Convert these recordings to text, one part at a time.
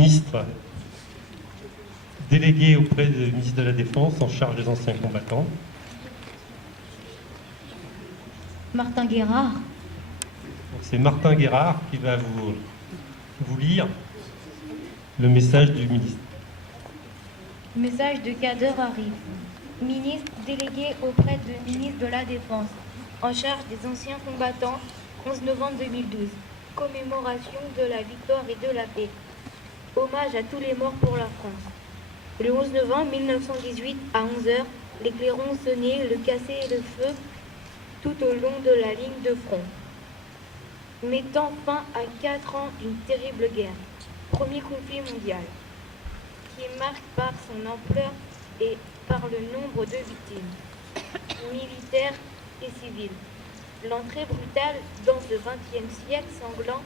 ministre délégué auprès du ministre de la Défense en charge des anciens combattants. Martin Guérard. C'est Martin Guérard qui va vous lire le message du ministre. Message de Kader Arif, ministre délégué auprès du ministre de la Défense, en charge des anciens combattants, 11 novembre 2012. Commémoration de la victoire et de la paix. Hommage à tous les morts pour la France. Le 11 novembre 1918, à 11h, les clairons sonnaient, le cassé et le feu tout au long de la ligne de front, mettant fin à 4 ans d'une terrible guerre, premier conflit mondial, qui est marqué par son ampleur et par le nombre de victimes, militaires et civiles. L'entrée brutale dans ce XXe siècle sanglant,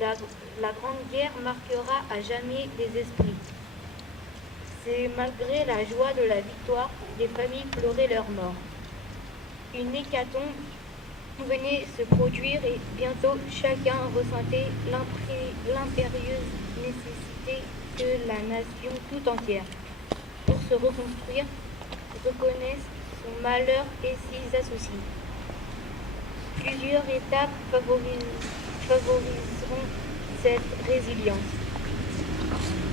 la Grande Guerre marquera à jamais les esprits. C'est malgré la joie de la victoire, les familles pleuraient leurs morts. Une hécatombe venait se produire et bientôt chacun ressentait l'impérieuse nécessité que la nation tout entière, pour se reconstruire, reconnaisse son malheur et s'y associe. Plusieurs étapes favoriseront cette résilience.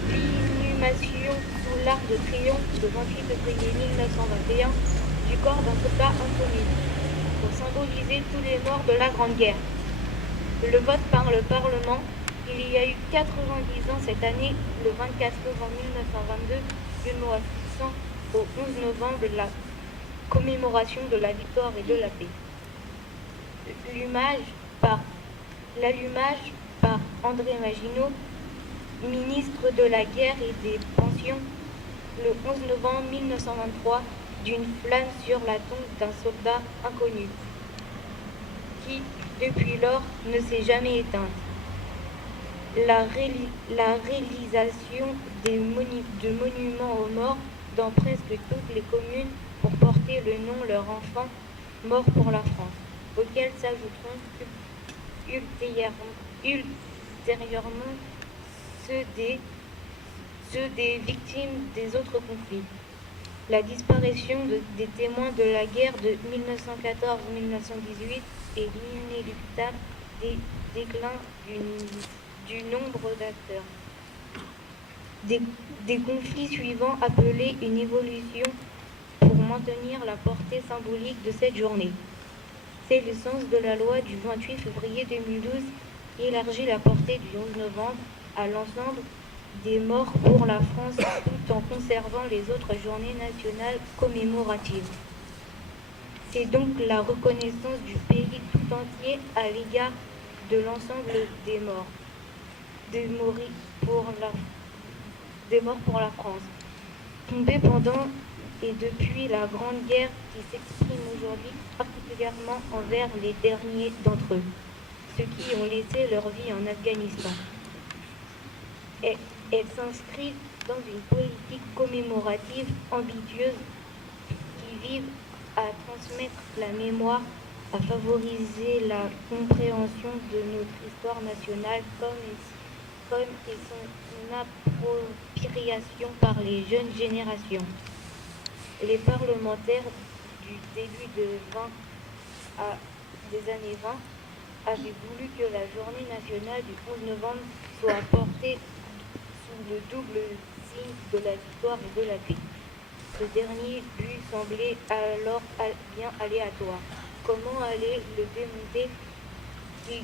L'inhumation sous l'arc de triomphe le 28 février 1921 du corps d'un soldat inconnu, pour symboliser tous les morts de la Grande Guerre. Le vote par le Parlement, il y a eu 90 ans cette année, le 24 novembre 1922, d'une loi fixant au 11 novembre la commémoration de la victoire et de la paix. L'allumage par André Maginot, ministre de la Guerre et des Pensions, le 11 novembre 1923, d'une flamme sur la tombe d'un soldat inconnu, qui, depuis lors, ne s'est jamais éteinte. La réalisation de monuments aux morts dans presque toutes les communes pour porter le nom de leurs enfants morts pour la France, auxquels s'ajouteront ultérieurement ceux des victimes des autres conflits. La disparition des témoins de la guerre de 1914-1918 et l'inéluctable déclin du nombre d'acteurs. Des conflits suivants appelaient une évolution pour maintenir la portée symbolique de cette journée. C'est le sens de la loi du 28 février 2012 qui élargit la portée du 11 novembre à l'ensemble des morts pour la France tout en conservant les autres journées nationales commémoratives. C'est donc la reconnaissance du pays tout entier à l'égard de l'ensemble des morts pour la France, tombés pendant et depuis la Grande Guerre qui s'exprime aujourd'hui particulièrement envers les derniers d'entre eux, ceux qui ont laissé leur vie en Afghanistan. Elle s'inscrit dans une politique commémorative ambitieuse qui vise à transmettre la mémoire, à favoriser la compréhension de notre histoire nationale et son appropriation par les jeunes générations. Les parlementaires du début des années 20 avaient voulu que la journée nationale du 11 novembre soit portée sous le double signe de la victoire et de la paix. Ce dernier but semblait alors bien aléatoire. Comment aller le démonter les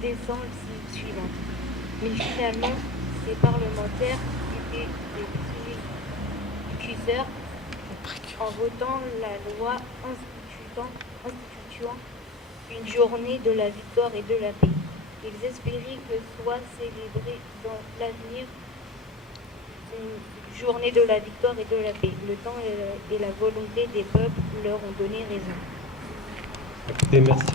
décembre suivantes. Mais finalement, ces parlementaires étaient des précurseurs en votant la loi instituant une journée de la victoire et de la paix. Ils espéraient que soit célébrée dans l'avenir une journée de la victoire et de la paix. Le temps et la volonté des peuples leur ont donné raison. Écoutez, merci.